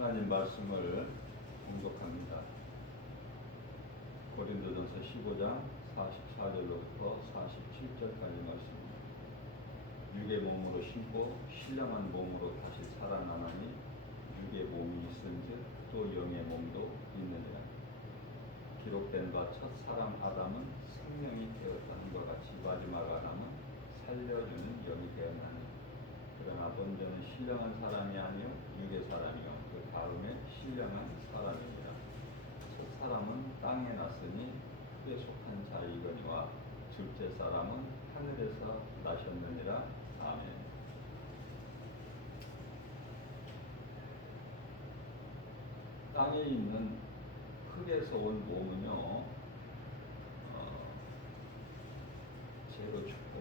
하나님 말씀을 공독합니다. 고린도전서 15장 44절로부터 47절까지 말씀입니다. 육의 몸으로 심고 신령한 몸으로 다시 살아나나니 육의 몸이 있은즉 또 영의 몸도 있느니라. 기록된 바 첫 사람 아담은 생명이 되었다는 것 같이 마지막 아담은 살려주는 영이 되었나니 그러나 본전은 신령한 사람이 아니요 육의 사람이요 그 다음에 신령한 사람이니라. 첫 사람은 땅에 났으니 흙에 속한 자이거니와 둘째 사람은 하늘에서 나셨느니라. 아멘. 땅에 있는 흙에서 온 몸은요 죄로 죽고,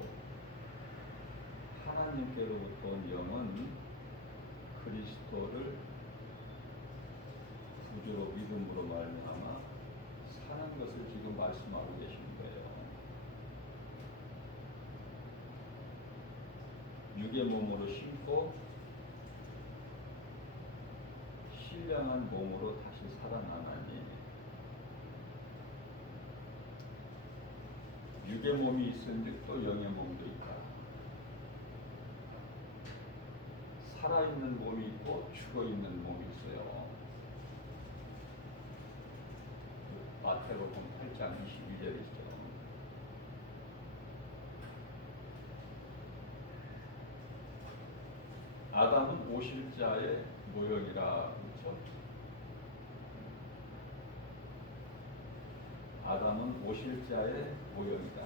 하나님께로부터 온 영은 그리스도를 구주로 믿음으로 말미암아 사는 것을 지금 말씀하고 계신 거예요. 육의 몸으로 심고 신령한 몸으로 다시 살아나나니 육의 몸이 있은즉 또 영의 몸도 있다. 살아있는 몸이 있고 죽어있는 몸이 있어요. 마태복음 8장 22절이죠. 아담은 오실자의 모형이라 그렇죠. 아담은 오실자의 모형이다.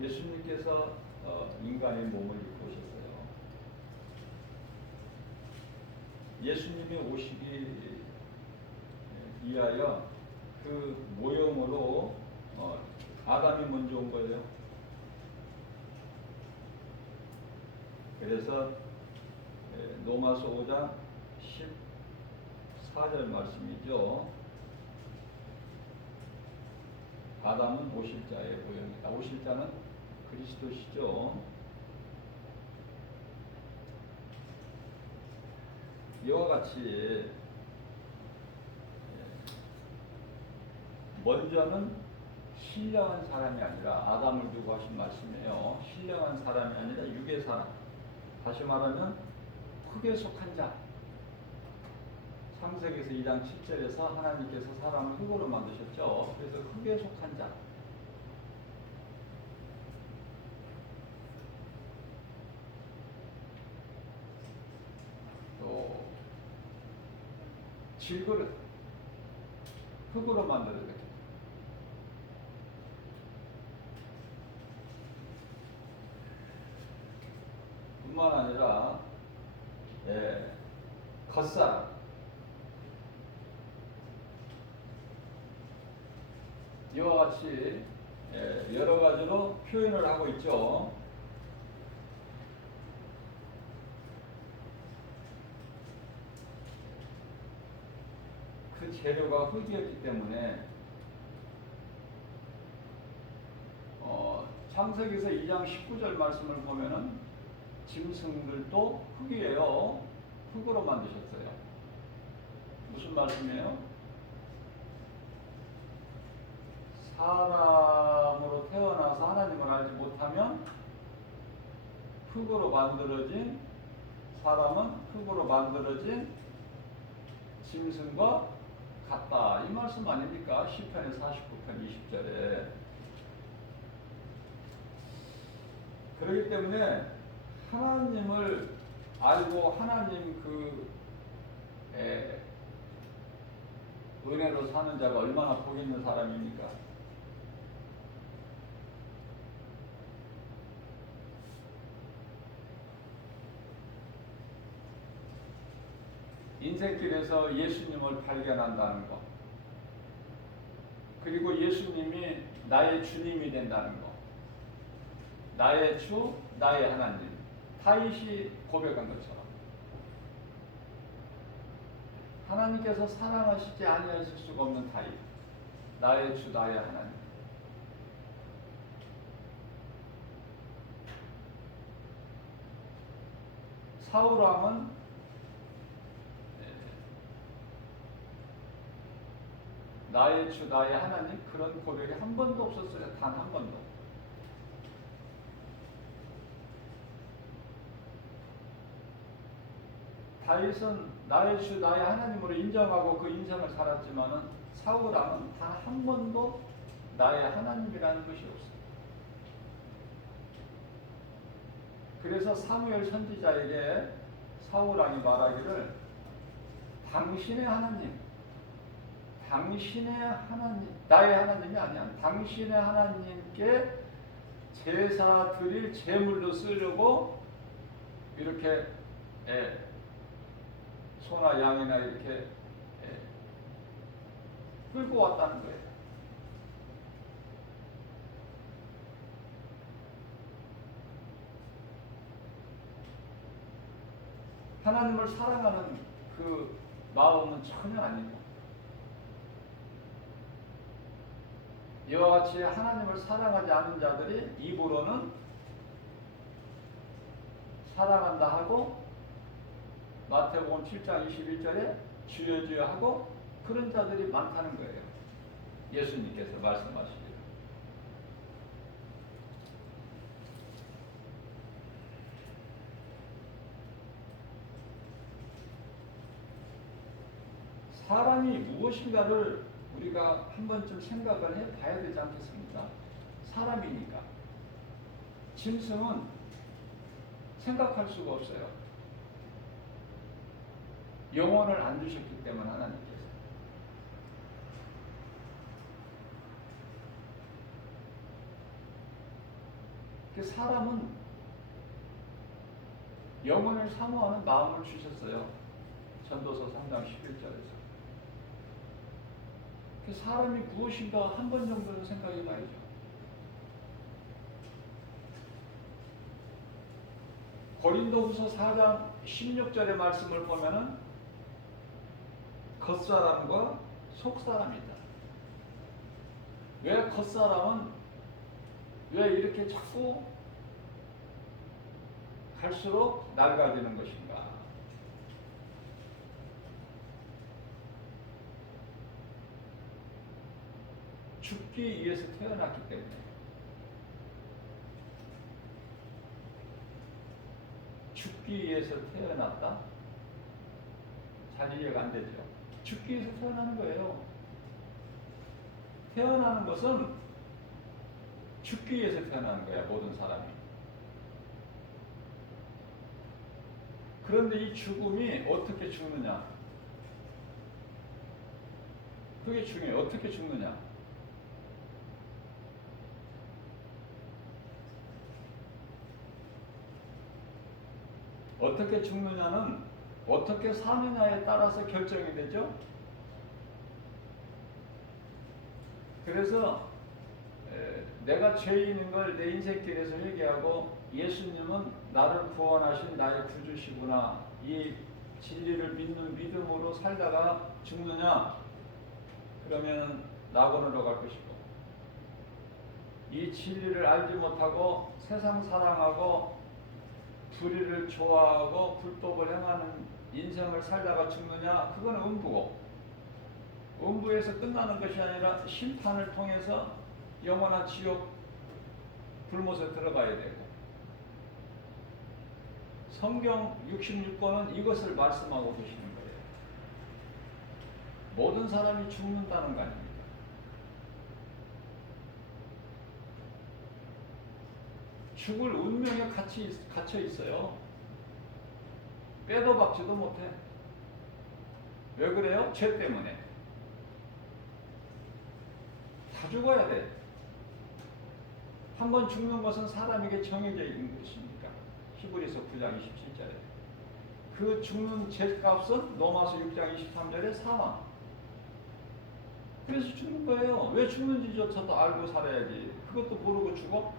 예수님께서 인간의 몸을 입고 오셨어요. 예수님이 오시기 위하여 그 모형으로 아담이 먼저 온 거예요. 그래서 로마서 5장 14절 말씀이죠. 아담은 오실자의 모형이다. 오실자는 그리스도시죠. 이와 같이 먼저는 신령한 사람이 아니라 아담을 두고 하신 말씀이에요. 신령한 사람이 아니라 육의 사람. 다시 말하면 흙에 속한 자. 창세기에서 2장 7절에서 하나님께서 사람을 흙으로 만드셨죠. 그래서 흙에 속한 자. 또 질그릇. 흙으로 만들어졌죠. 뿐만 아니라 겉사람. 이와 같이 여러 가지로 표현을 하고 있죠. 그 재료가 흙이었기 때문에 창세기에서 2장 19절 말씀을 보면은 짐승들도 흙이에요. 흙으로 만드셨어요. 무슨 말씀이에요? 사람으로 태어나서 하나님을 알지 못하면 흙으로 만들어진 사람은 흙으로 만들어진 짐승과 같다. 이 말씀 아닙니까? 시편의 49편 20절에. 그렇기 때문에 하나님을 알고 하나님 은혜로 사는 자가 얼마나 복 있는 사람입니까? 인생길에서 예수님을 발견한다는 것, 그리고 예수님이 나의 주님이 된다는 것, 나의 주, 나의 하나님, 다윗이 고백한 것처럼 하나님께서 사랑하시지 아니하실 수가 없는 다윗, 나의 주, 나의 하나님. 사울왕은 나의 주 나의 하나님 그런 고백이 한 번도 없었어요. 단 한 번도. 다윗은 나의 주 나의 하나님으로 인정하고 그 인생을 살았지만은 사울왕은 단 한 번도 나의 하나님이라는 것이 없어요. 그래서 사무엘 선지자에게 사울왕이 말하기를 당신의 하나님, 당신의 하나님, 나의 하나님이 아니야. 당신의 하나님께 제사 드릴 제물로 쓰려고 이렇게 소나 양이나 이렇게 끌고 왔다는 거예요. 하나님을 사랑하는 그 마음은 전혀 아니고 이와 같이 하나님을 사랑하지 않는 자들이 입으로는 사랑한다 하고 마태복음 7장 21절에 주여 주여 하고 그런 자들이 많다는 거예요. 예수님께서 말씀하시기를. 사람이 무엇인가를 우리가 한 번쯤 생각을 해봐야 되지 않겠습니까? 사람이니까. 짐승은 생각할 수가 없어요. 영혼을 안 주셨기 때문에 하나님께서. 그 사람은 영혼을 사모하는 마음을 주셨어요. 전도서 3장 11절에서. 그 사람이 무엇인가 한 번 정도는 생각해 봐야죠. 고린도후서 4장 16절의 말씀을 보면은 겉사람과 속사람이다. 왜 겉사람은 왜 이렇게 자꾸 갈수록 낡아지는 것인가? 죽기 위해서 태어났기 때문에. 죽기 위해서 태어났다? 잘 이해가 안 되죠. 죽기 위해서 태어나는 거예요. 태어나는 것은 죽기 위해서 태어나는 거야, 모든 사람이. 그런데 이 죽음이 어떻게 죽느냐? 그게 중요해요. 어떻게 죽느냐? 어떻게 죽느냐는 어떻게 사느냐에 따라서 결정이 되죠. 그래서 내가 죄인인 걸 내 인생길에서 회개하고 예수님은 나를 구원하신 나의 구주시구나. 이 진리를 믿는 믿음으로 살다가 죽느냐? 그러면 낙원으로 갈 것이고 이 진리를 알지 못하고 세상 사랑하고 불의를 좋아하고 불법을 행하는 인생을 살다가 죽느냐? 그건 음부고 음부에서 끝나는 것이 아니라 심판을 통해서 영원한 지옥 불못에 들어가야 되고 성경 66권은 이것을 말씀하고 계시는 거예요. 모든 사람이 죽는다는 거 아닙니까? 죽을 운명에 갇혀 있어요. 빼도 박지도 못해. 왜 그래요? 죄 때문에. 다 죽어야 돼. 한 번 죽는 것은 사람에게 정해져 있는 것이니까. 히브리서 9장 27절에. 그 죽는 죄값은 로마서 6장 23절에 사망. 그래서 죽는 거예요. 왜 죽는지조차도 알고 살아야지. 그것도 모르고 죽어?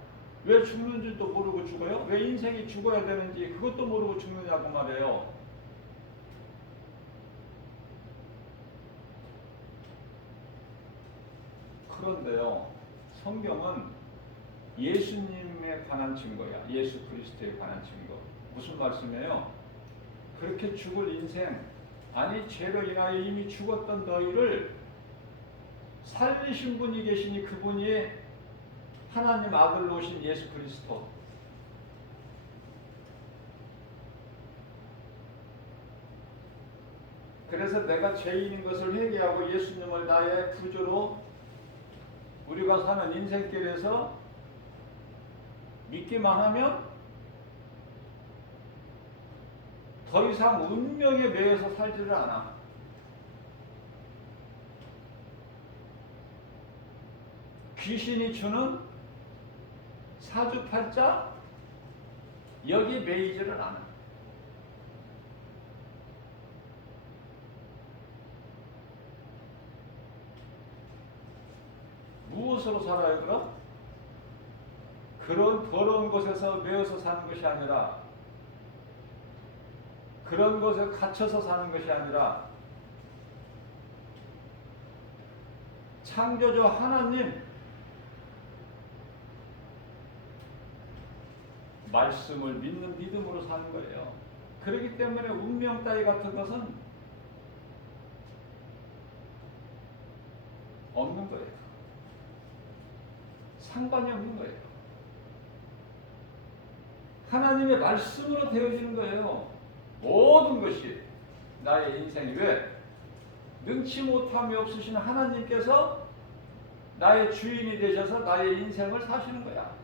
왜 죽는지도 모르고 죽어요? 왜 인생이 죽어야 되는지 그것도 모르고 죽느냐고 말해요. 그런데요, 성경은 예수님에 관한 증거야. 예수 그리스도에 관한 증거. 무슨 말씀이에요? 그렇게 죽을 인생, 아니 죄로 인하여 이미 죽었던 너희를 살리신 분이 계시니 그분이 하나님 아들로 오신 예수 그리스도. 그래서 내가 죄인인 것을 회개하고 예수님을 나의 구주로 우리가 사는 인생길에서 믿기만 하면 더 이상 운명에 매여서 살지를 않아. 귀신이 주는 사주팔자 여기 매이지를 않아. 무엇으로 살아요 그럼? 그런 더러운 곳에서 매여서 사는 것이 아니라, 그런 곳에 갇혀서 사는 것이 아니라, 창조주 하나님 말씀을 믿는 믿음으로 사는 거예요. 그렇기 때문에 운명 따위 같은 것은 없는 거예요. 상관이 없는 거예요. 하나님의 말씀으로 되어지는 거예요. 모든 것이 나의 인생이. 왜? 능치 못함이 없으신 하나님께서 나의 주인이 되셔서 나의 인생을 사시는 거야.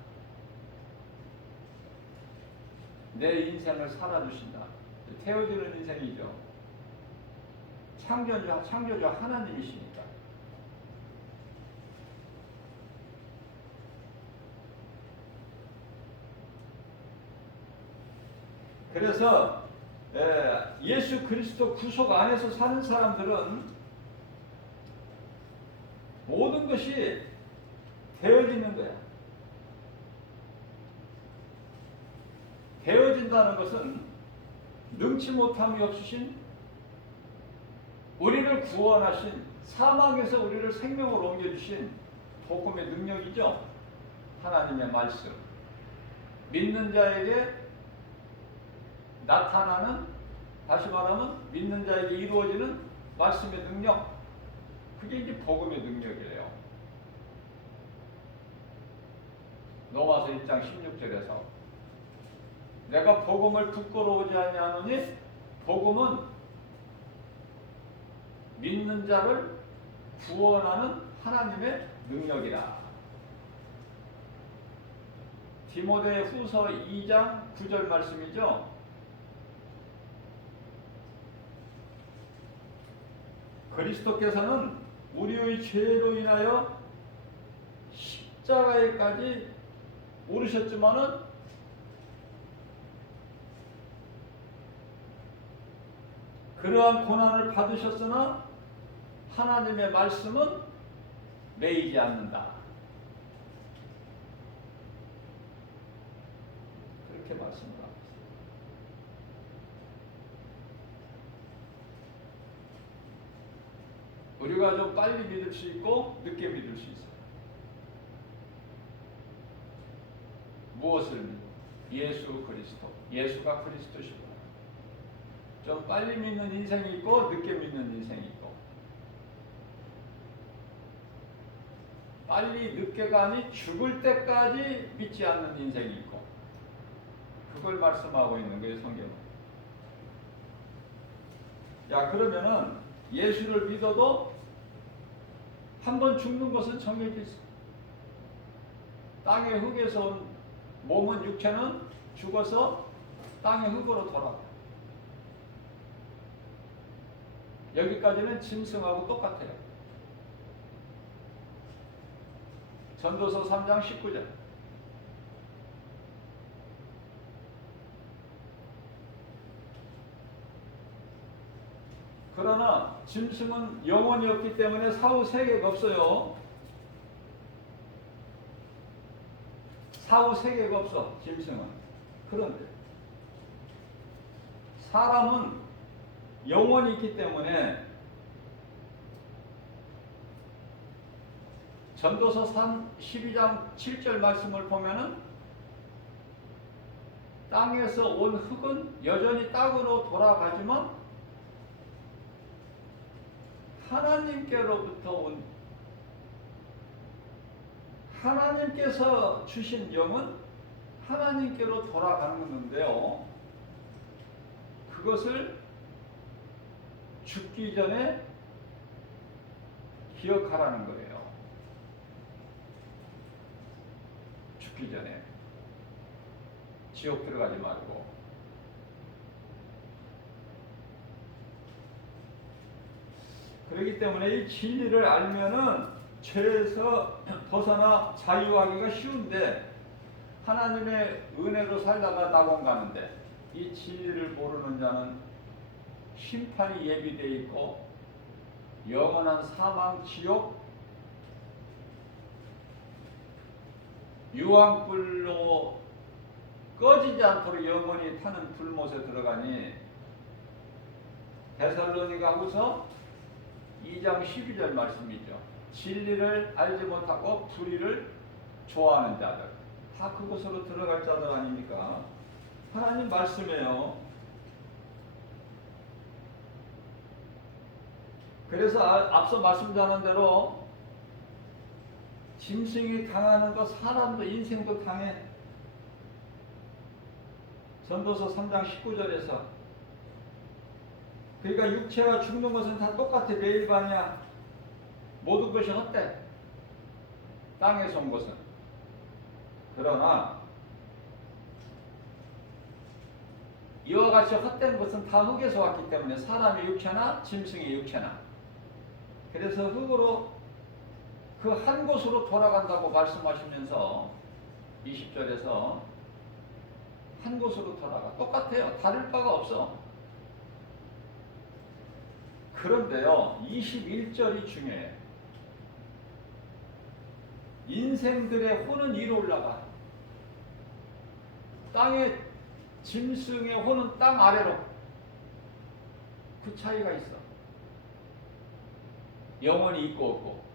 내 인생을 살아주신다. 태워지는 인생이죠. 창조주 하나님이시니까. 그래서 예수 그리스도 구속 안에서 사는 사람들은 모든 것이 되어지는 거야. 되어진다는 것은 능치 못함이 없으신, 우리를 구원하신, 사망에서 우리를 생명으로 옮겨주신 복음의 능력이죠. 하나님의 말씀. 믿는 자에게 나타나는, 다시 말하면 믿는 자에게 이루어지는 말씀의 능력, 그게 이제 복음의 능력이래요. 로마서 1장 16절에서 내가 복음을 부끄러워하지 아니하노니 복음은 믿는 자를 구원하는 하나님의 능력이라. 디모데 후서 2장 9절 말씀이죠. 그리스도께서는 우리의 죄로 인하여 십자가에까지 오르셨지만은 그러한 고난을 받으셨으나 하나님의 말씀은 매이지 않는다. 그렇게 말씀을 하고 있습니다. 우리가 좀 빨리 믿을 수 있고 늦게 믿을 수 있어요. 무엇을 믿고? 예수 그리스도. 예수가 그리스도시구나. 좀 빨리 믿는 인생이 있고 늦게 믿는 인생이 있고, 빨리 늦게가 아니 죽을 때까지 믿지 않는 인생이 있고, 그걸 말씀하고 있는 거예요, 성경은. 야, 그러면은 예수를 믿어도 한 번 죽는 것은 정해져 있어. 땅의 흙에서 온 몸은, 육체는 죽어서 땅의 흙으로 돌아가. 여기까지는 짐승하고 똑같아요. 전도서 3장 19절. 그러나 짐승은 영혼이 없기 때문에 사후 세계가 없어요. 사후 세계가 없어, 짐승은. 그런데 사람은 영혼이 있기 때문에 전도서 12장 7절 말씀을 보면은 땅에서 온 흙은 여전히 땅으로 돌아가지만 하나님께로부터 온 하나님께서 주신 영은 하나님께로 돌아가는 건데요. 그것을 죽기 전에 기억하라는 거예요. 죽기 전에 지옥 들어가지 말고. 그렇기 때문에 이 진리를 알면은 죄에서 벗어나 자유하기가 쉬운데, 하나님의 은혜로 살다가 낙원 가는데 이 진리를 모르는 자는 심판이 예비되어 있고 영원한 사망, 지옥, 유황불로 꺼지지 않도록 영원히 타는 불못에 들어가니, 데살로니가후서 2장 12절 말씀이죠. 진리를 알지 못하고 불의를 좋아하는 자들, 다 그곳으로 들어갈 자들 아닙니까? 하나님 말씀이에요. 그래서 앞서 말씀드린 대로 짐승이 당하는 거 사람도 인생도 당해. 전도서 3장 19절에서 그러니까 육체가 죽는 것은 다 똑같아. 매일반이야. 모든 것이 헛돼. 땅에서 온 것은. 그러나 이와 같이 헛된 것은 다 흙에서 왔기 때문에, 사람의 육체나 짐승의 육체나. 그래서 흙으로 그 한 곳으로 돌아간다고 말씀하시면서 20절에서 한 곳으로 돌아가. 똑같아요. 다를 바가 없어. 그런데요, 21절이 중요해요. 인생들의 혼은 위로 올라가. 땅의 짐승의 혼은 땅 아래로. 그 차이가 있어. 영원히 있고 없고.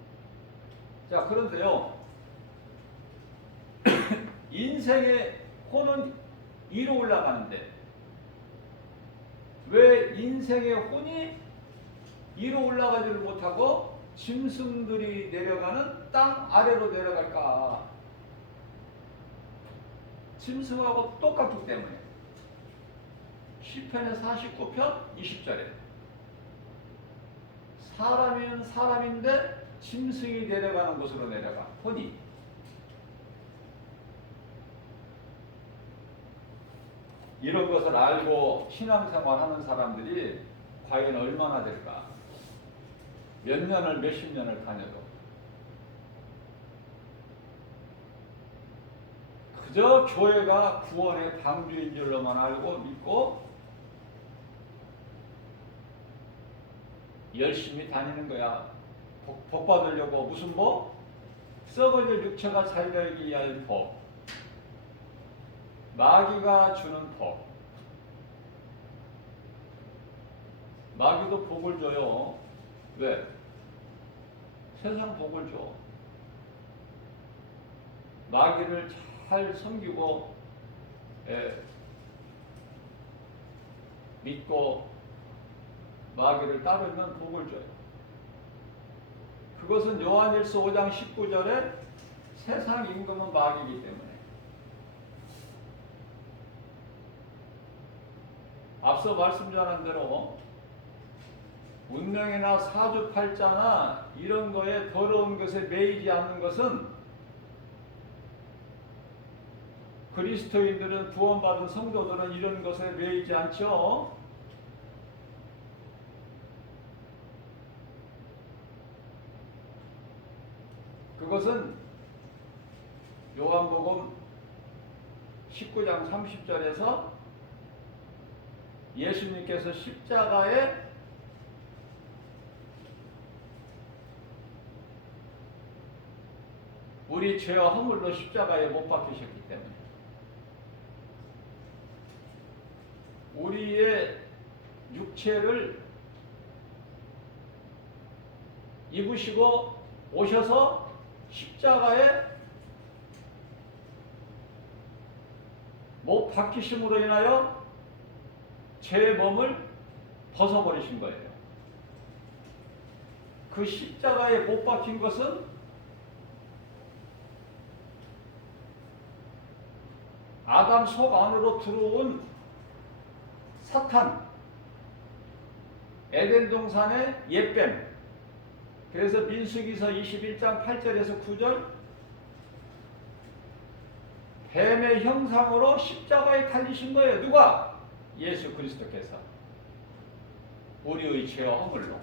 자, 그런데요, 인생의 혼은 위로 올라가는데 왜 인생의 혼이 위로 올라가지를 못하고 짐승들이 내려가는 땅 아래로 내려갈까? 짐승하고 똑같기 때문에. 시편의 49편 20절에 사람이면 사람인데 짐승이 내려가는 곳으로 내려가. 혼이. 이런 것을 알고 신앙생활하는 사람들이 과연 얼마나 될까? 몇 년을, 몇십 년을 다녀도 그저 교회가 구원의 방주인 줄로만 알고 믿고 열심히 다니는 거야. 복 받으려고. 무슨 복? 썩어질 육체가 살려기 위한 복. 마귀가 주는 복. 마귀도 복을 줘요. 왜? 세상 복을 줘. 마귀를 잘 섬기고 믿고 마귀를 따르면 복을 줘요. 그것은 요한일서 5장 19절에 세상 임금은 마귀이기 때문에. 앞서 말씀드린 대로 운명이나 사주팔자나 이런 거에 더러운 것에 매이지 않는 것은 그리스도인들은, 구원받은 성도들은 이런 것에 매이지 않죠. 그것은 요한복음 19장 30절에서 예수님께서 십자가에 우리 죄와 허물로 십자가에 못 박히셨기 때문에 우리의 육체를 입으시고 오셔서 십자가에 못 박히심으로 인하여 죄의 몸을 벗어버리신 거예요. 그 십자가에 못 박힌 것은 아담 속 안으로 들어온 사탄, 에덴 동산의 옛뱀. 그래서 민수기서 21장 8절에서 9절, 뱀의 형상으로 십자가에 달리신 거예요. 누가? 예수 그리스도께서. 우리의 죄와 허물로.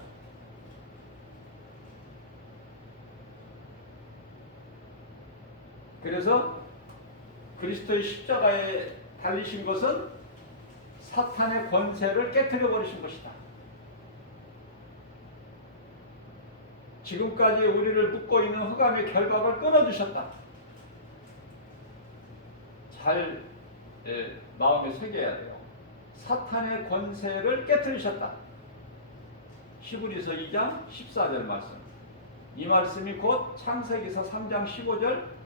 그래서 그리스도의 십자가에 달리신 것은 사탄의 권세를 깨뜨려 버리신 것이다. 지금까지 우리를 묶고 있는 흑암의 결박을 끊어주셨다. 잘 마음에 새겨야 돼요. 사탄의 권세를 깨뜨리셨다. 히브리서 2장 14절 말씀. 이 말씀이 곧 창세기서 3장 15절,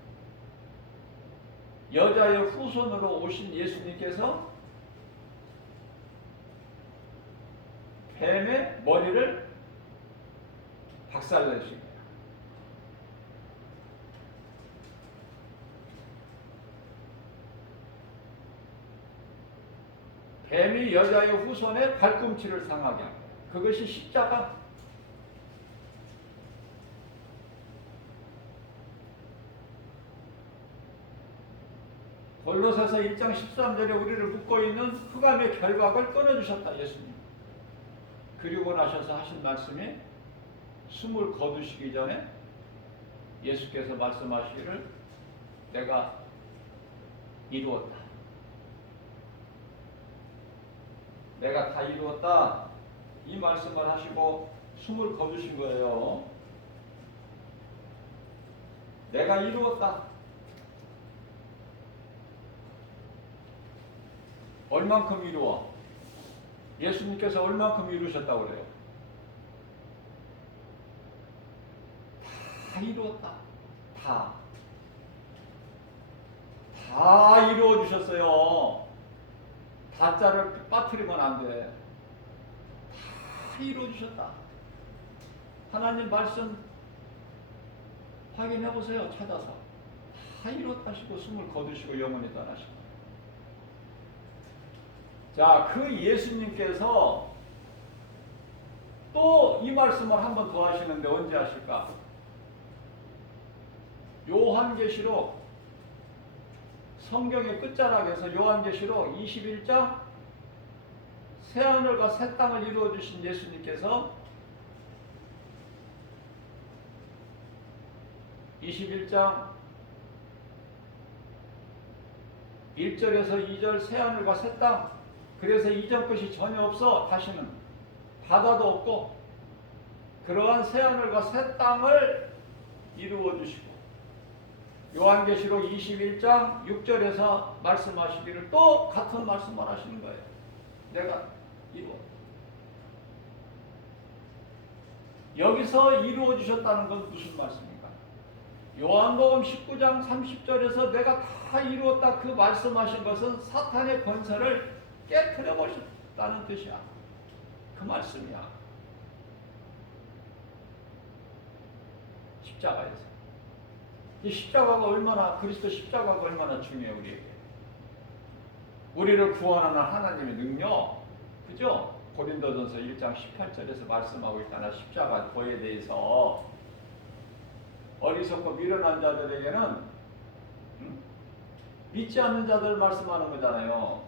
여자의 후손으로 오신 예수님께서 뱀의 머리를 박살내신 거예요. 뱀이 여자의 후손의 발꿈치를 상하게 한 거예요. 그것이 십자가. 골로새서 1장 13절에 우리를 묶고 있는 흑암의 결박을 끊어주셨다. 예수님. 그리고 나셔서 하신 말씀이 숨을 거두시기 전에 예수께서 말씀하시기를 내가 이루었다. 내가 다 이루었다. 이 말씀을 하시고 숨을 거두신 거예요. 내가 이루었다. 얼만큼 이루어? 예수님께서 얼만큼 이루셨다고 그래요? 다 이루었다. 다 이루어 주셨어요. 다자를 빠뜨리면 안 돼. 다 이루어 주셨다. 하나님 말씀 확인해 보세요. 찾아서. 다 이루었다 하시고 숨을 거두시고 영원히 떠나시고. 자, 그 예수님께서 또 이 말씀을 한 번 더 하시는데 언제 하실까? 요한계시록, 성경의 끝자락에서 요한계시록 21장 새하늘과 새 땅을 이루어주신 예수님께서 21장 1절에서 2절 새하늘과 새 땅, 그래서 이전 것이 전혀 없어. 다시는 바다도 없고 그러한 새하늘과 새 땅을 이루어 주시고, 요한계시록 21장 6절에서 말씀하시기를 또 같은 말씀을 하시는 거예요. 내가 이루어. 여기서 이루어 주셨다는 건 무슨 말씀입니까? 요한복음 19장 30절에서 내가 다 이루었다 그 말씀하신 것은 사탄의 권세를 깨트려 버렸다는 뜻이야. 그 말씀이야. 십자가에서. 이 십자가가 얼마나, 그리스도 십자가가 얼마나 중요해 우리에게. 우리를 구원하는 하나님의 능력, 그죠? 고린도전서 1장 18절에서 말씀하고 있잖아. 십자가 도에 대해서. 어리석고 미련한 자들에게는 믿지 않는 자들 말씀하는 거잖아요.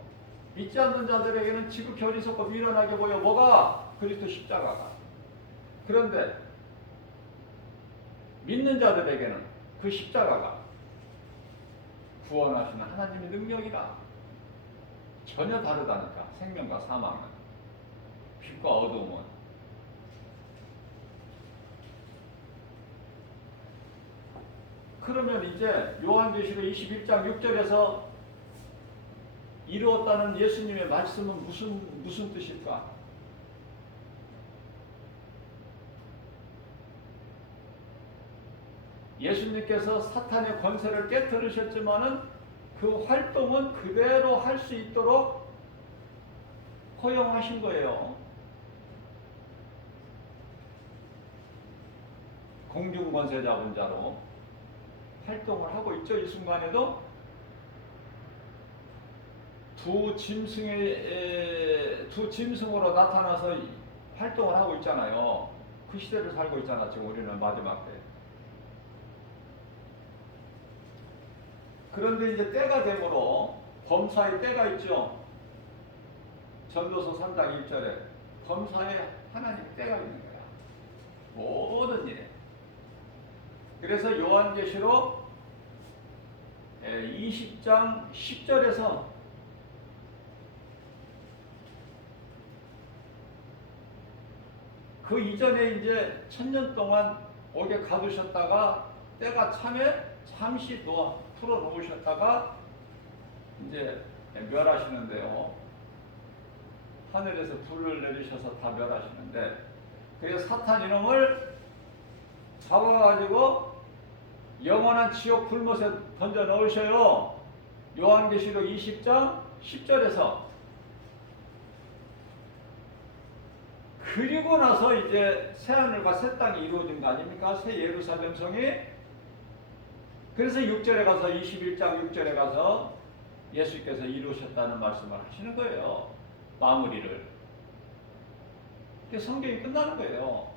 믿지 않는 자들에게는 지극히 어리석고 미련하게 보여. 뭐가? 그리스도 십자가가. 그런데 믿는 자들에게는 그 십자가가 구원하시는 하나님의 능력이라. 전혀 다르다니까. 생명과 사망은, 빛과 어둠은. 그러면 이제 요한계시록 21장 6절에서 이루었다는 예수님의 말씀은 무슨 뜻일까? 예수님께서 사탄의 권세를 깨뜨리셨지만은 그 활동은 그대로 할 수 있도록 허용하신 거예요. 공중권세자분자로 활동을 하고 있죠. 이 순간에도 두 짐승으로 나타나서 활동을 하고 있잖아요. 그 시대를 살고 있잖아. 지금 우리는 마지막 때. 그런데 이제 때가 되므로 범사에 때가 있죠. 전도서 3장 1절에 범사에 하나님 때가 있는 거야. 모든 일에. 그래서 요한계시록 20장 10절에서 그 이전에 이제 1000년 동안 옥에 가두셨다가 때가 참에 잠시 풀어놓으셨다가 이제 멸하시는데요. 하늘에서 불을 내리셔서 다 멸하시는데, 그래서 사탄 이놈을 잡아가지고 영원한 지옥 불못에 던져 넣으셔요. 요한계시록 20장 10절에서. 그리고 나서 이제 새하늘과 새 땅이 이루어진 거 아닙니까? 새 예루살렘 성이. 그래서 6절에 가서 21장 6절에 가서 예수께서 이루셨다는 말씀을 하시는 거예요. 마무리를. 이렇게 성경이 끝나는 거예요.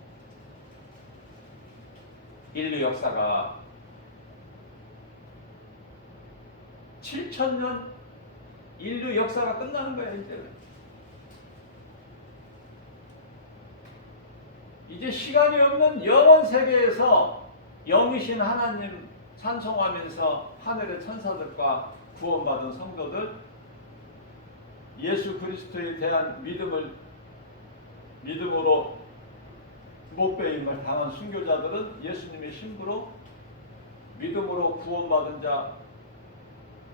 인류 역사가 7000년 인류 역사가 끝나는 거예요. 이제 시간이 없는 영원 세계에서 영이신 하나님 찬송하면서 하늘의 천사들과 구원받은 성도들, 예수 그리스도에 대한 믿음으로 목배임을 당한 순교자들은 예수님의 신부로 믿음으로 구원받은 자,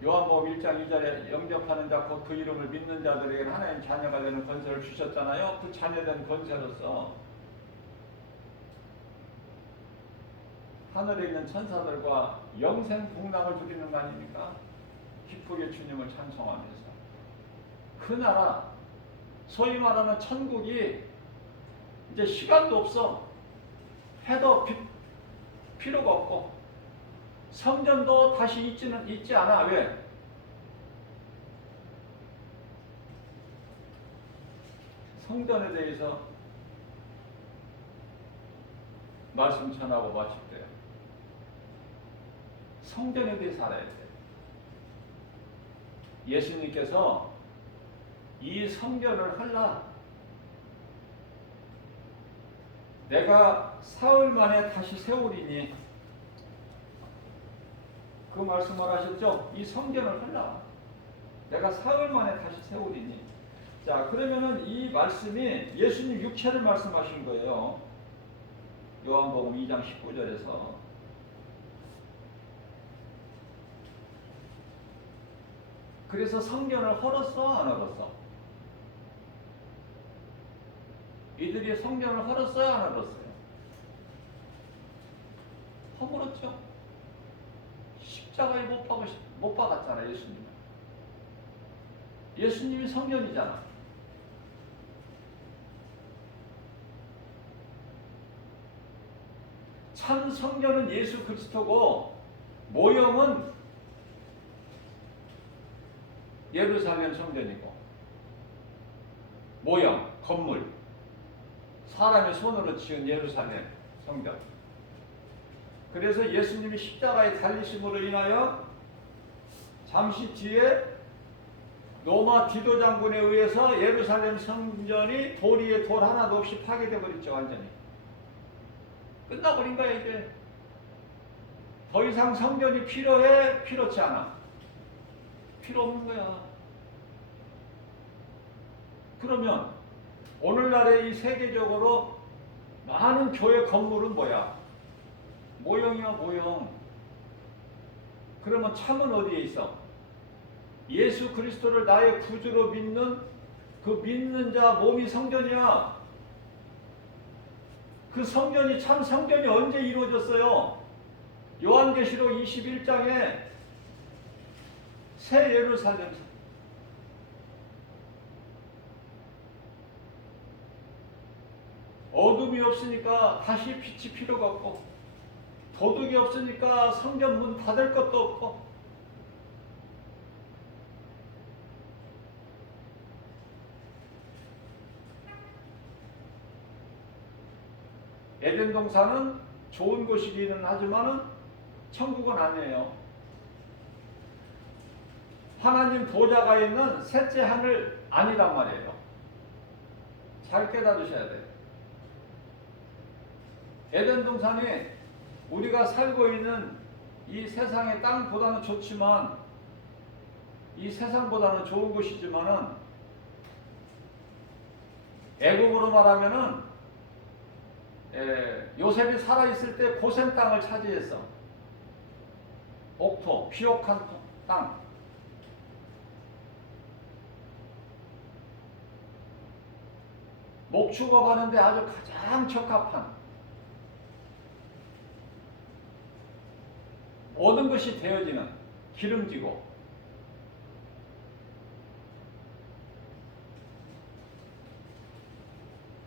요한복음 1장 2절에 영접하는 자 곧 그 이름을 믿는 자들에게 하나님 자녀가 되는 권세를 주셨잖아요. 그 자녀된 권세로서 하늘에 있는 천사들과 영생 복락을 누리는 거 아닙니까? 기쁘게 주님을 찬송하면서. 그 나라, 소위 말하는 천국이 이제 시간도 없어. 해도 필요가 없고 성전도 다시 있지 않아. 왜? 성전에 대해서 말씀 전하고 마칠 때요. 성전에 대해서 알아야 돼. 예수님께서 이 성전을 헐라 내가 사흘 만에 다시 세우리니, 그 말씀을 하셨죠? 이 성전을 헐라 내가 사흘 만에 다시 세우리니. 자, 그러면은 이 말씀이 예수님 육체를 말씀하신 거예요. 요한복음 2장 19절에서. 그래서 성전을 헐었어, 안 헐었어? 이들이 성전을 헐었어요, 안 헐었어요? 허물었죠. 십자가에 못 박았잖아, 예수님은. 예수님이 성전이잖아. 참 성전은 예수 그리스도고 모형은 예루살렘 성전이고, 모형, 건물, 사람의 손으로 지은 예루살렘 성전. 그래서 예수님이 십자가에 달리심으로 인하여 잠시 뒤에 로마 디도 장군에 의해서 예루살렘 성전이 돌 위에 돌 하나도 없이 파괴되어 버렸죠. 완전히 끝나버린 거야. 이제 더 이상 성전이 필요해? 필요치 않아. 필요 없는 거야. 그러면 오늘날의 이 세계적으로 많은 교회 건물은 뭐야? 모형이야, 모형. 그러면 참은 어디에 있어? 예수 그리스도를 나의 구주로 믿는 그 믿는 자 몸이 성전이야. 그 성전이 참 성전이 언제 이루어졌어요? 요한계시록 21장에 새 예루살렘. 어둠이 없으니까 다시 빛이 필요가 없고, 도둑이 없으니까 성전 문 닫을 것도 없고, 에덴 동산은 좋은 곳이기는 하지만은 천국은 아니에요. 하나님 보좌가 있는 셋째 하늘 아니란 말이에요. 잘 깨달으셔야 돼요. 에덴 동산이 우리가 살고 있는 이 세상의 땅보다는 좋지만, 이 세상보다는 좋은 곳이지만은, 애국으로 말하면은 요셉이 살아있을 때 고센 땅을 차지했어. 옥토, 비옥한 땅. 목축업하는데 아주 가장 적합한, 모든 것이 되어지는, 기름지고,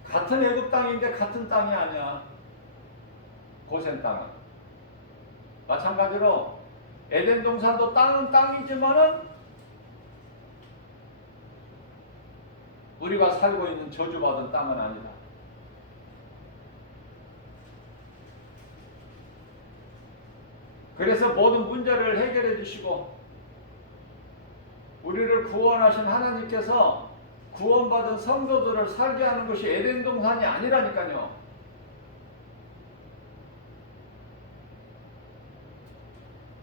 같은 애굽 땅인데 같은 땅이 아니야. 고센 땅은. 마찬가지로 에덴 동산도 땅은 땅이지만은 우리가 살고 있는 저주받은 땅은 아니다. 그래서 모든 문제를 해결해 주시고 우리를 구원하신 하나님께서 구원받은 성도들을 살게 하는 것이 에덴 동산이 아니라니까요.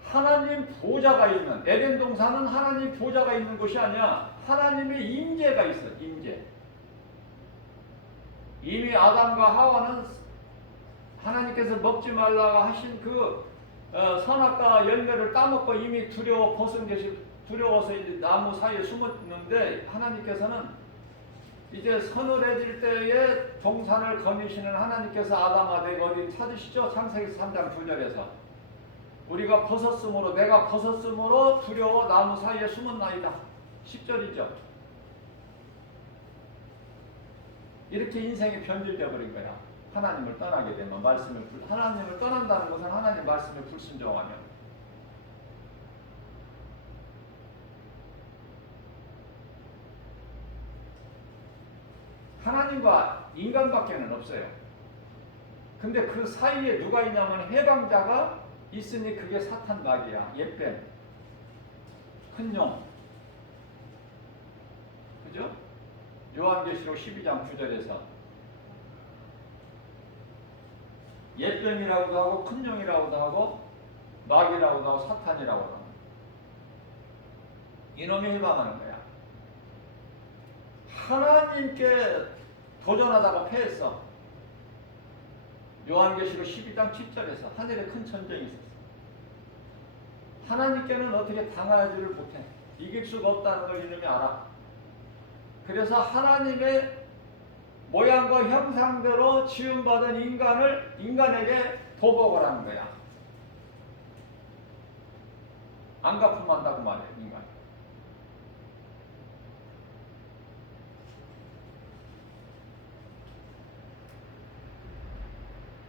하나님 보좌가 있는, 에덴 동산은 하나님 보좌가 있는 곳이 아니야. 하나님의 임재가 있어. 임재. 이미 아담과 하와는 하나님께서 먹지 말라고 하신 그 선악과 열매를 따먹고 이미 두려워서 이제 나무 사이에 숨었는데, 하나님께서는 이제 서늘해질 때에 동산을 거니시는 하나님께서 아담아 내가 어디 찾으시죠? 창세기 3장 9절에서 우리가 벗었으므로, 내가 벗었으므로 두려워 나무 사이에 숨었나이다. 10절이죠. 이렇게 인생이 변질되어 버린 거야. 하나님을 떠나게 되면, 하나님을 떠난다는 것은 하나님 말씀에 불순종하면. 하나님과 인간밖에는 없어요. 근데 그 사이에 누가 있냐면 해방자가 있으니 그게 사탄 마귀야. 옛뱀, 큰 용. 그죠? 요한계시록 12장 9절에서 옛뱀이라고도 하고 큰 용이라고도 하고 마귀라고도 하고 사탄이라고도 하고, 이놈이 해방하는 거야. 하나님께 도전하다가 패했어. 요한계시록 12장 7절에서 하늘에 큰 전쟁이 있었어. 하나님께는 어떻게 당하지를 못해. 이길 수가 없다는 걸 이놈이 알아. 그래서 하나님의 모양과 형상대로 지음받은 인간에게 보복을 하는 거야. 안 갚음한다고 말해, 인간.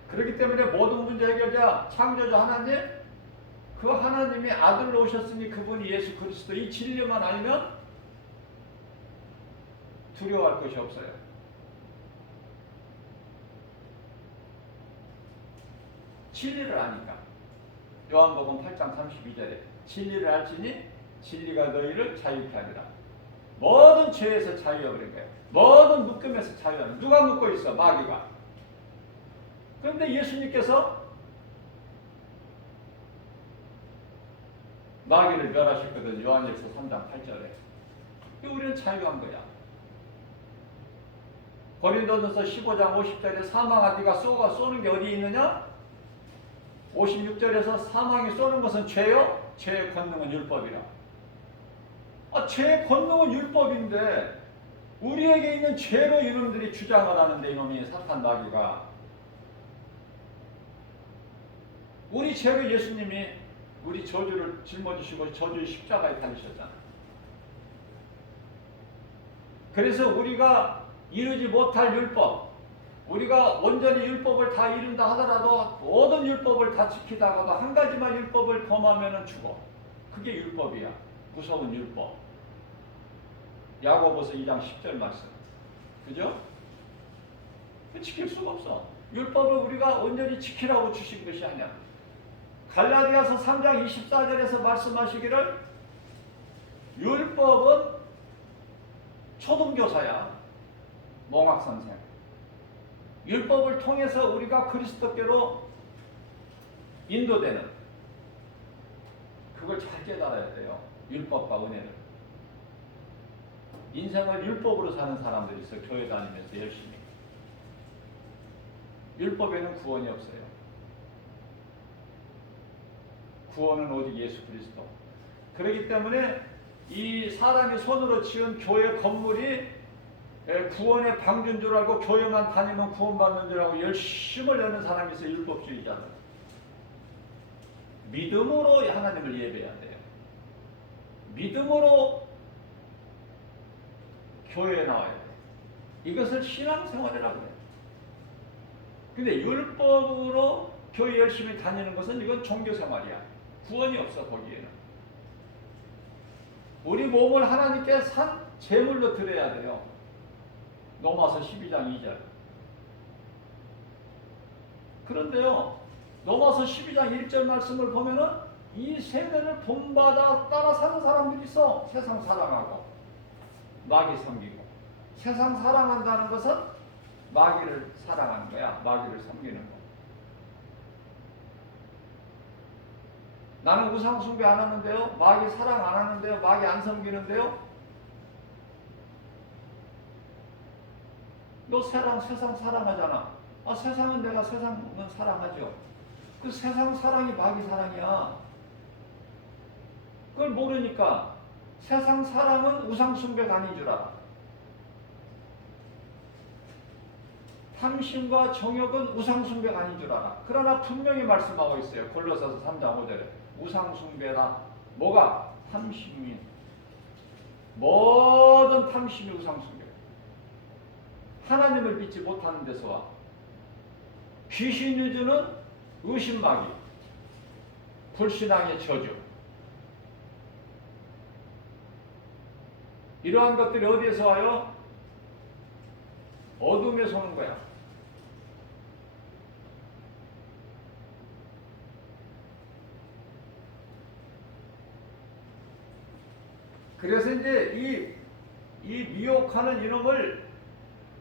그렇기 때문에 모든 문제 해결자, 창조주 하나님, 그 하나님이 아들로 오셨으니 그분이 예수 그리스도, 이 진리만 알면 두려워할 것이 없어요. 진리를 아니까. 요한복음 8장 32절에 진리를 알지니 진리가 너희를 자유케 하리라. 모든 죄에서 자유해버린 거예요. 모든 묶음에서 자유하는. 누가 묶고 있어? 마귀가. 그런데 예수님께서 마귀를 멸하셨거든. 요한일서 3장 8절에. 우리는 자유한 거야. 고린도전서 15장 50절에 사망아 네가 쏘는 게 어디 있느냐? 56절에서 사망이 쏘는 것은 죄요? 죄의 권능은 율법이라. 죄의 권능은 율법인데 우리에게 있는 죄로 이놈들이 주장을 하는데, 이놈이 사탄 마귀가 우리 죄로 예수님이 우리 저주를 짊어지시고 저주의 십자가에 달리셨잖아. 그래서 우리가 이루지 못할 율법, 우리가 온전히 율법을 다 이룬다 하더라도 모든 율법을 다 지키다가도 한 가지만 율법을 범하면 죽어. 그게 율법이야. 무서운 율법. 야고보서 2장 10절 말씀. 그죠? 지킬 수가 없어. 율법을 우리가 온전히 지키라고 주신 것이 아니야. 갈라디아서 3장 24절에서 말씀하시기를 율법은 초등교사야. 몽학선생. 율법을 통해서 우리가 그리스도께로 인도되는, 그걸 잘 깨달아야 돼요. 율법과 은혜를. 인생을 율법으로 사는 사람들이 있어요. 교회 다니면서 열심히. 율법에는 구원이 없어요. 구원은 오직 예수 그리스도. 그렇기 때문에 이 사람이 손으로 지은 교회 건물이 구원의 방주인 줄 알고 교회만 다니면 구원받는 줄 알고 열심을 내는 사람이 있어요. 율법주의자는. 믿음으로 하나님을 예배해야 돼요. 믿음으로 교회에 나와야 돼요. 이것을 신앙생활이라고 해요. 근데 율법으로 교회 열심히 다니는 것은 이건 종교생활이야. 구원이 없어 거기에는. 우리 몸을 하나님께 산 제물로 드려야 돼요. 로마서 12장 2절. 그런데요, 로마서 12장 1절 말씀을 보면은 이 세대를 본받아 따라 사는 사람들이 있어. 세상 사랑하고 마귀 섬기고. 세상 사랑한다는 것은 마귀를 사랑하는 거야. 마귀를 섬기는 거. 나는 우상 숭배 안 하는데요. 마귀 사랑 안 하는데요. 마귀 안 섬기는데요. 너 세상 사랑하잖아. 아, 세상은 내가 세상은 사랑하죠. 그 세상 사랑이 마귀 사랑이야. 그걸 모르니까 세상 사랑은 우상 숭배가 아닌 줄 알아. 탐심과 정욕은 우상 숭배가 아닌 줄 알아. 그러나 분명히 말씀하고 있어요. 골로새서 3장 5절에 우상 숭배다. 뭐가? 탐심이. 모든 탐심이 우상 숭배. 하나님을 믿지 못하는 데서 와. 귀신이 주는 의심마귀, 불신앙의 저주. 이러한 것들이 어디에서 와요? 어둠에서 오는 거야. 그래서 이제 이 미혹하는 이놈을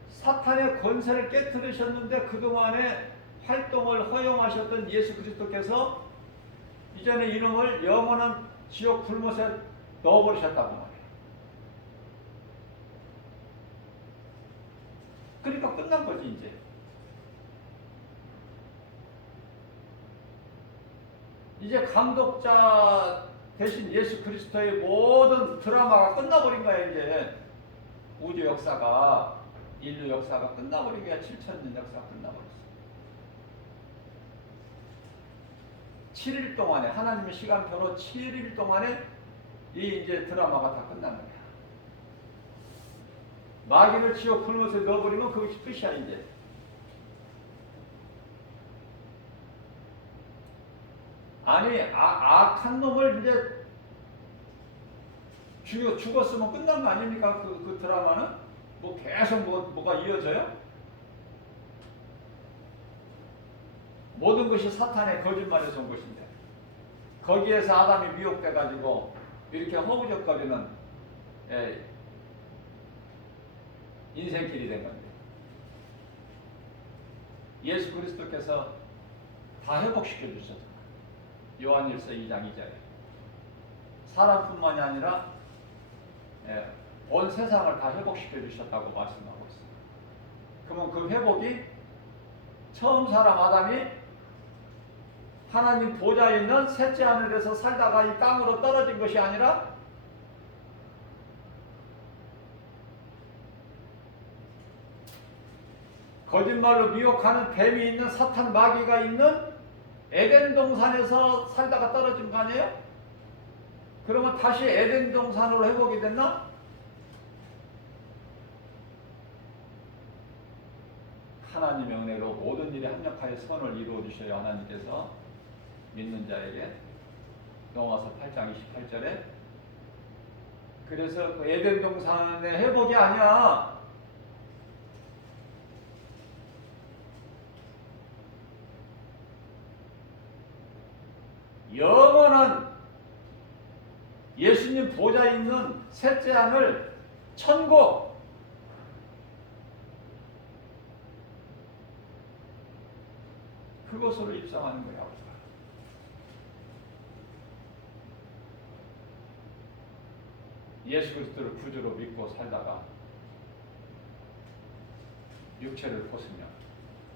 사탄의 권세를 깨뜨리셨는데 그동안에 활동을 허용하셨던 예수 그리스도께서 이제는 이놈을 영원한 지옥 불못에 넣어버리셨다고 말이에요. 그러니까 끝난 거지 이제. 이제 감독자 대신 예수 그리스도의 모든 드라마가 끝나버린 거야. 이제 우주 역사가, 인류 역사가 끝나버린 거야. 7,000년 역사가 끝나버렸어. 7일 동안에, 하나님의 시간표로 7일 동안에 이 이제 드라마가 다 끝난 거야. 마귀를 지옥 불못에 넣어버리면 그것이 끝이야 이제. 아니 악한 놈을 이제 죽었으면 끝난 거 아닙니까? 그 드라마는 뭐 계속 뭐가 이어져요? 모든 것이 사탄의 거짓말에서 온 것인데 거기에서 아담이 미혹돼 가지고 이렇게 허우적거리는 인생길이 된 건데 예수 그리스도께서 다 회복시켜 주셨다. 요한일서 2장 2절에 사람뿐만이 아니라 온 세상을 다 회복시켜 주셨다고 말씀하고 있습니다. 그러면 그 회복이 처음 사람 아담이 하나님 보좌에 있는 셋째 하늘에서 살다가 이 땅으로 떨어진 것이 아니라 거짓말로 미혹하는 뱀이 있는 사탄 마귀가 있는 에덴 동산에서 살다가 떨어진 거 아니에요? 그러면 다시 에덴 동산으로 회복이 됐나? 하나님의 은혜로 모든 일에 합력하여 선을 이루어 주셔요. 하나님께서 믿는 자에게. 로마서 8장 28절에. 그래서 그 에덴 동산의 회복이 아니야. 영원한 예수님 보좌에 있는 셋째 하늘 천국, 그것으로 입성하는 거야. 예수 그리스도를 구주로 믿고 살다가 육체를 벗으며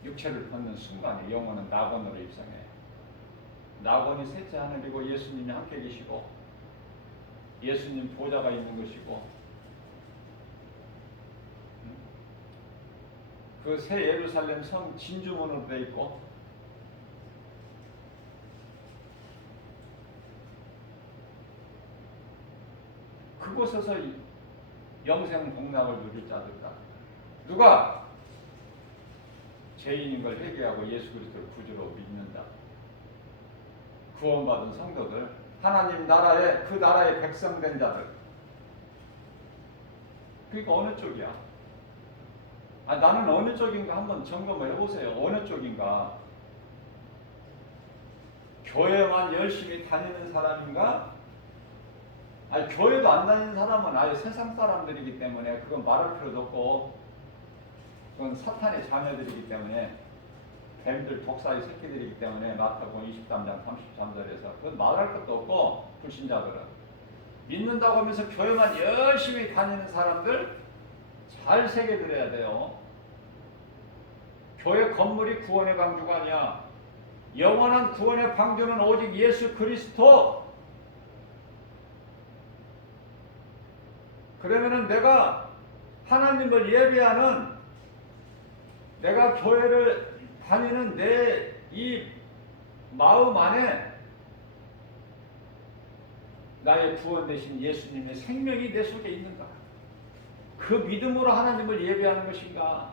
육체를 벗는 순간에 영혼은 낙원으로 입성해. 낙원이 셋째 하늘이고 예수님이 함께 계시고 예수님 보좌가 있는 것이고 그 새 예루살렘 성 진주문으로 되어 있고 그곳에서 영생 복락을 누릴 자들이다. 누가? 죄인인 걸 회개하고 예수 그리스도를 구주로 믿는다. 구원받은 성도들, 하나님 나라의 그 나라의 백성된 자들. 그러니까 어느 쪽이야? 나는 어느 쪽인가 한번 점검을 해보세요. 어느 쪽인가? 교회만 열심히 다니는 사람인가? 교회도 안 다니는 사람은 아예 세상 사람들이기 때문에 그건 말할 필요도 없고 그건 사탄의 자녀들이기 때문에 뱀들 독사의 새끼들이기 때문에 마태복음 23장 33절에서 그건 말할 것도 없고 불신자들은 믿는다고 하면서 교회만 열심히 다니는 사람들 잘 새겨들어야 돼요. 교회 건물이 구원의 방주가 아니야. 영원한 구원의 방주는 오직 예수 그리스도. 그러면은 내가 하나님을 예배하는, 내가 교회를 다니는 내 이 마음 안에 나의 구원 되신 예수님의 생명이 내 속에 있는가? 그 믿음으로 하나님을 예배하는 것인가?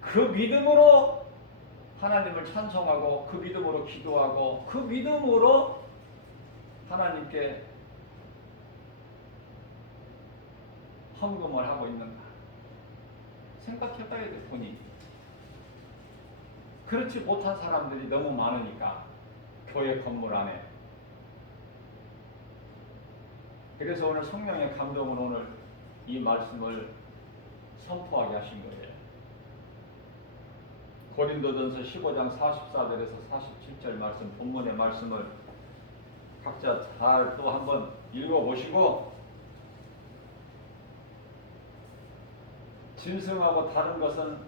그 믿음으로 하나님을 찬송하고 그 믿음으로 기도하고 그 믿음으로 하나님께 헌금을 하고 있는가? 생각해봐야 돼, 본인이. 그렇지 못한 사람들이 너무 많으니까 교회 건물 안에. 그래서 오늘 성령의 감동은 오늘 이 말씀을 선포하게 하신 거예요. 고린도전서 15장 44절에서 47절 말씀, 본문의 말씀을 각자 잘 또 한번 읽어보시고 짐승하고 다른 것은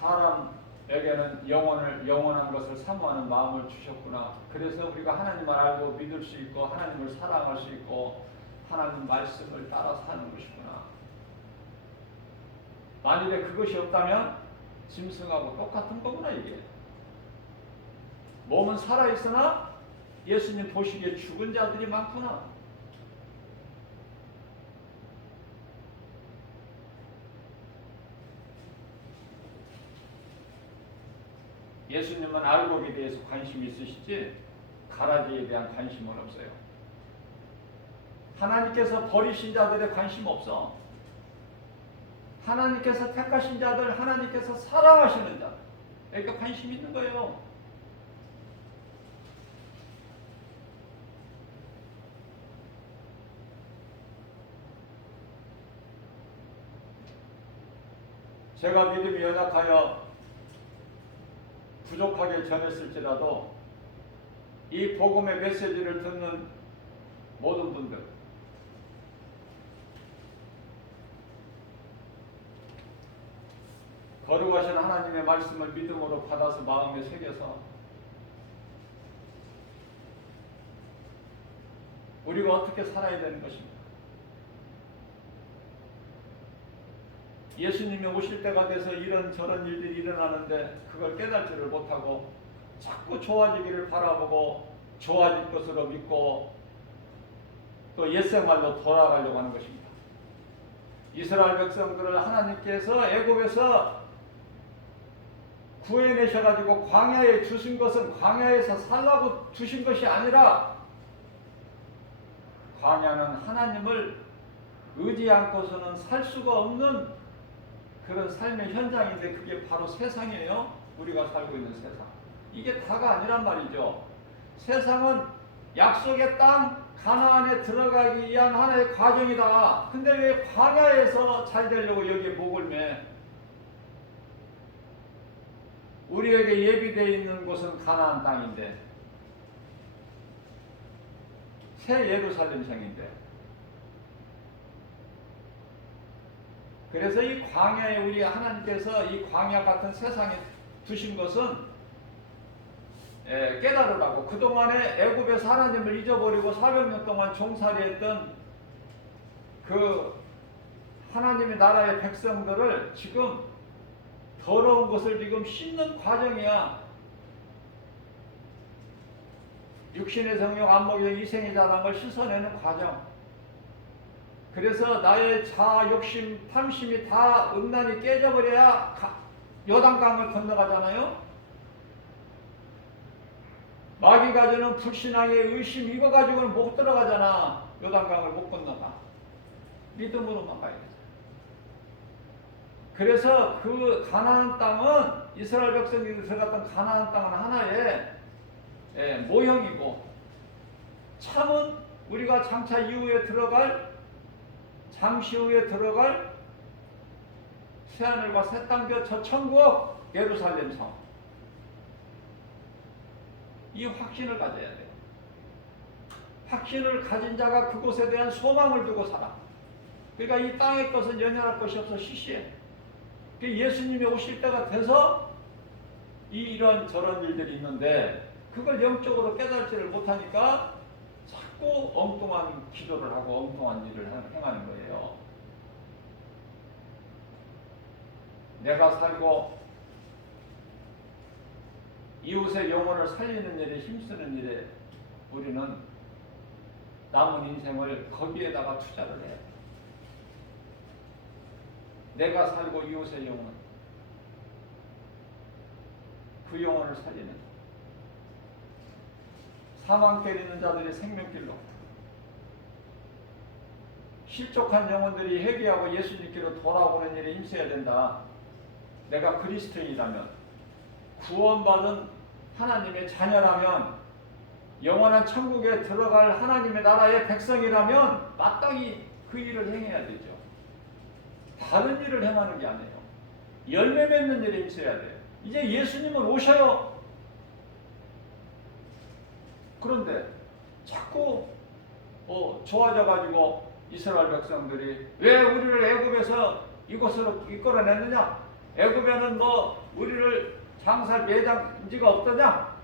사람에게는 영원한 것을 사모하는 마음을 주셨구나. 그래서 우리가 하나님을 알고 믿을 수 있고 하나님을 사랑할 수 있고 하나님 말씀을 따라 사는 것이구나. 만일에 그것이 없다면 짐승하고 똑같은 거구나. 이게 몸은 살아있으나 예수님 보시기에 죽은 자들이 많구나. 예수님은 알곡에 대해서 관심이 있으시지 가라지에 대한 관심은 없어요. 하나님께서 버리신 자들에 관심 없어. 하나님께서 택하신 자들, 하나님께서 사랑하시는 자들, 그러니까 관심 있는 거예요. 제가 믿음이 연약하여 부족하게 전했을지라도 이 복음의 메시지를 듣는 모든 분들, 거룩하신 하나님의 말씀을 믿음으로 받아서 마음에 새겨서 우리가 어떻게 살아야 되는 것입니까? 예수님이 오실 때가 돼서 이런저런 일들이 일어나는데 그걸 깨닫지를 못하고 자꾸 좋아지기를 바라보고 좋아질 것으로 믿고 또 옛생활로 돌아가려고 하는 것입니다. 이스라엘 백성들을 하나님께서 애굽에서 구해내셔가지고 광야에 주신 것은 광야에서 살라고 주신 것이 아니라 광야는 하나님을 의지 않고서는 살 수가 없는 그런 삶의 현장인데 그게 바로 세상이에요. 우리가 살고 있는 세상. 이게 다가 아니란 말이죠. 세상은 약속의 땅 가나안에 들어가기 위한 하나의 과정이다. 근데 왜 광야에서 잘 되려고 여기에 목을 매? 우리에게 예비되어 있는 곳은 가나안 땅인데 새 예루살렘 성인데 그래서 이 광야에 우리 하나님께서 이 광야 같은 세상에 두신 것은 깨달으라고 그동안에 애굽에서 하나님을 잊어버리고 400년 동안 종살이했던 그 하나님의 나라의 백성들을 지금 더러운 것을 지금 씻는 과정이야. 육신의 성욕, 안목의 이생의 자랑을 씻어내는 과정. 그래서 나의 자아, 욕심, 탐심이 다 음란히 깨져버려야 요단강을 건너가잖아요. 마귀가 주는 불신앙의 의심 이거 가지고는 못 들어가잖아. 요단강을 못 건너가. 믿음으로만 가야 돼. 그래서 그 가나안 땅은 이스라엘 백성들이 들어갔던 가나안 땅은 하나의 모형이고 참은 우리가 장차 이후에 들어갈 잠시 후에 들어갈 새하늘과 새 땅 저 천국 예루살렘 성. 이 확신을 가져야 돼요. 확신을 가진 자가 그곳에 대한 소망을 두고 살아. 그러니까 이 땅의 것은 연연할 것이 없어 시시해. 예수님이 오실 때가 돼서 이런 저런 일들이 있는데 그걸 영적으로 깨달지를 못하니까 자꾸 엉뚱한 기도를 하고 엉뚱한 일을 행하는 거예요. 내가 살고 이웃의 영혼을 살리는 일에 힘쓰는 일에 우리는 남은 인생을 거기에다가 투자를 해요. 내가 살고 이웃의 영혼, 그 영혼을 살리는 사망길 있는 자들의 생명길로 실족한 영혼들이 회개하고 예수님께로 돌아오는 일에 힘써야 된다. 내가 그리스도인이라면 구원받은 하나님의 자녀라면 영원한 천국에 들어갈 하나님의 나라의 백성이라면 마땅히 그 일을 행해야 되죠. 다른 일을 행하는 게 아니에요. 열매 맺는 일에 있어야 돼요. 이제 예수님은 오셔요. 그런데 자꾸 좋아져가지고 이스라엘 백성들이 왜 우리를 애굽에서 이곳으로 이끌어냈느냐? 애굽에는 우리를 장살 매장지가 없더냐?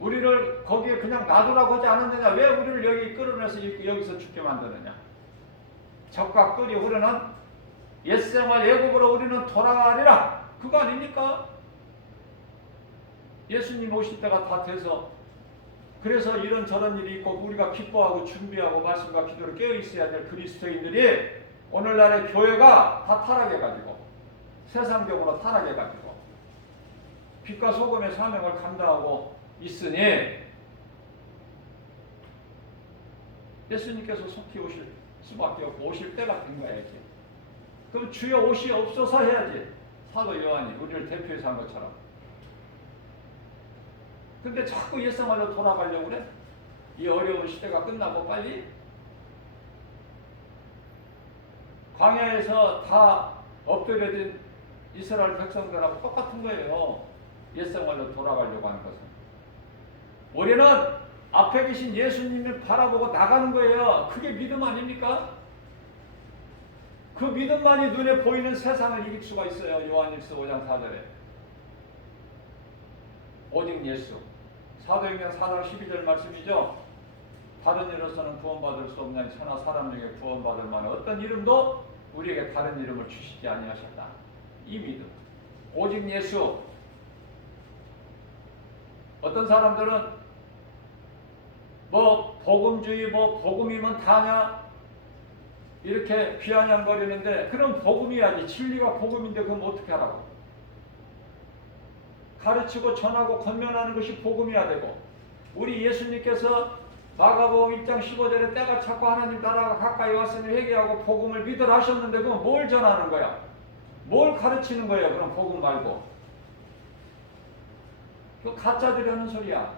우리를 거기에 그냥 놔두라고 하지 않았느냐? 왜 우리를 여기 끌어내서 여기서 죽게 만드느냐? 적과 꿀이 흐르는 옛생활 애굽으로 우리는 돌아가리라. 그거 아닙니까? 예수님 오실 때가 다 돼서 그래서 이런저런 일이 있고 우리가 기뻐하고 준비하고 말씀과 기도를 깨어있어야 될 그리스도인들이 오늘날의 교회가 다 타락해가지고 세상적으로 타락해가지고 빛과 소금의 사명을 감당하고 있으니 예수님께서 속히 오실 수밖에 없고 오실 때가 된 거야 이제. 그럼 주여 오시옵소서 해야지. 사도 요한이 우리를 대표해서 한 것처럼. 근데 자꾸 옛생활로 돌아가려고 그래? 이 어려운 시대가 끝나고 빨리? 광야에서 다 엎드려진 이스라엘 백성들하고 똑같은 거예요. 옛생활로 돌아가려고 하는 것은. 우리는 앞에 계신 예수님을 바라보고 나가는 거예요. 그게 믿음 아닙니까? 그 믿음만이 눈에 보이는 세상을 이길 수가 있어요. 요한일서 5장 4절에. 오직 예수. 사도행전 4장 12절 말씀이죠. 다른 이로서는 구원받을 수 없나니 천하 사람 중에 구원받을 만한 어떤 이름도 우리에게 다른 이름을 주시지 아니하셨다. 이 믿음. 오직 예수. 어떤 사람들은 뭐 복음주의, 뭐 복음이면 다냐 이렇게 비아냥거리는데, 그럼 복음이야지. 진리가 복음인데 그럼 어떻게 하라고? 가르치고 전하고 권면하는 것이 복음이야 되고, 우리 예수님께서 마가복음 1장 15절에 때가 찼고 하나님 나라가 가까이 왔으니 회개하고 복음을 믿으라 하셨는데, 그럼 뭘 전하는 거야? 뭘 가르치는 거예요? 그럼 복음 말고. 그 가짜들이 하는 소리야.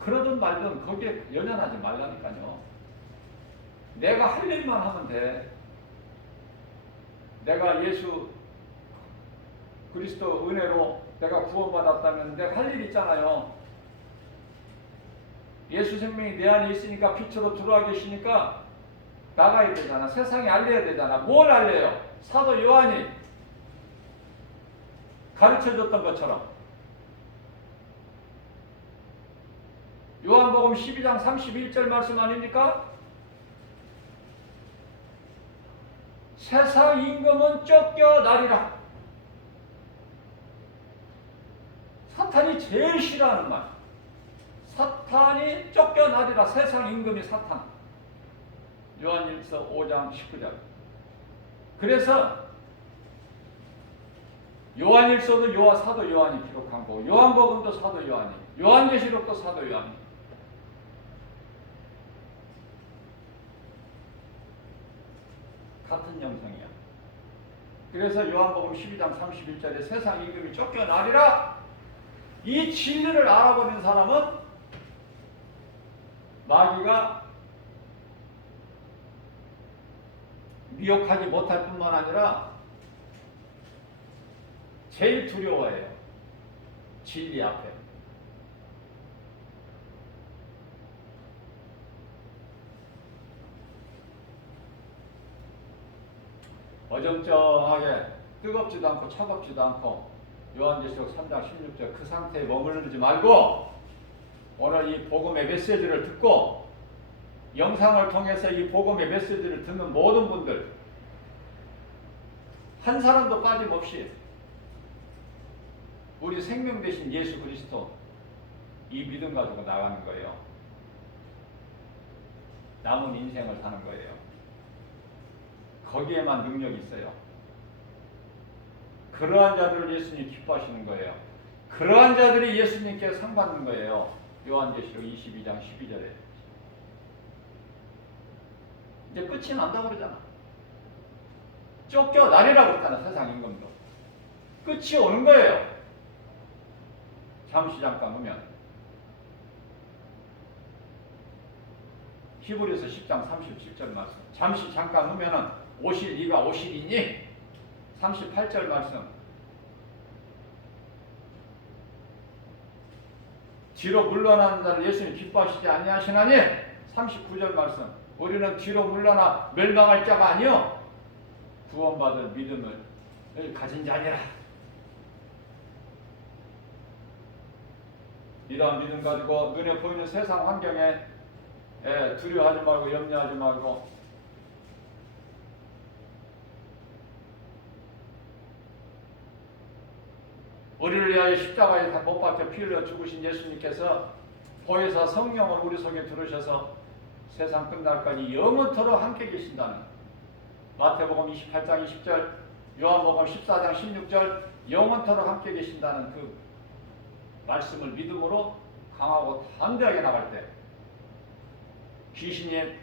그러든 말든 거기에 연연하지 말라니까요. 내가 할 일만 하면 돼. 내가 예수 그리스도 은혜로 내가 구원받았다면 내가 할 일 있잖아요. 예수 생명이 내 안에 있으니까 빛으로 들어와 계시니까 나가야 되잖아. 세상에 알려야 되잖아. 뭘 알려요? 사도 요한이 가르쳐줬던 것처럼. 요한복음 12장 31절 말씀 아닙니까? 세상 임금은 쫓겨나리라. 사탄이 제일 싫어하는 말. 사탄이 쫓겨나리라. 세상 임금이 사탄. 요한일서 5장 19절. 그래서 요한일서도 사도 요한이 기록한 거고, 요한복음도 사도 요한이, 요한계시록도 사도 요한이. 같은 영성이야. 그래서 요한복음 12장 31절에 세상 임금이 쫓겨나리라. 이 진리를 알아버린 사람은 마귀가 미혹하지 못할 뿐만 아니라 제일 두려워해요. 진리 앞에. 어정쩡하게 뜨겁지도 않고 차갑지도 않고 요한계시록 3장 16절 그 상태에 머무르지 말고, 오늘 이 복음의 메시지를 듣고 영상을 통해서 이 복음의 메시지를 듣는 모든 분들 한 사람도 빠짐없이 우리 생명 되신 예수 그리스도 이 믿음 가지고 나가는 거예요. 남은 인생을 사는 거예요. 거기에만 능력이 있어요. 그러한 자들을 예수님이 기뻐하시는 거예요. 그러한 자들이 예수님께 상 받는 거예요. 요한계시록 22장 12절에. 이제 끝이 난다고 그러잖아. 쫓겨나리라고 그랬잖아. 세상 임금도. 끝이 오는 거예요. 잠시 잠깐 보면 히브리서 10장 37절 말씀. 잠시 잠깐 보면은 오실 이가 오시리니 38절 말씀. 뒤로 물러나는 자를 예수님 기뻐하시지 아니하시나니 39절 말씀. 우리는 뒤로 물러나 멸망할 자가 아니요 구원받을 믿음을 가진 자니라. 이러한 믿음 가지고 눈에 보이는 세상 환경에 두려워하지 말고 염려하지 말고, 우리를 위하여 십자가에 못 박혀 피 흘려 죽으신 예수님께서 보혜사 성령을 우리 속에 들으셔서 세상 끝날까지 영원토록 함께 계신다는, 마태복음 28장 20절, 요한복음 14장 16절 영원토록 함께 계신다는 그 말씀을 믿음으로 강하고 담대하게 나갈 때, 귀신이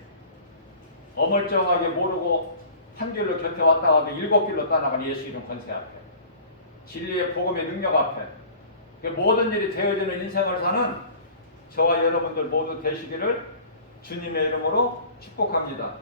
어물쩡하게 모르고 한 길로 곁에 왔다 가도 일곱 길로 떠나간 예수 이름 권세 앞에, 진리의 복음의 능력 앞에 모든 일이 되어지는 인생을 사는 저와 여러분들 모두 되시기를 주님의 이름으로 축복합니다.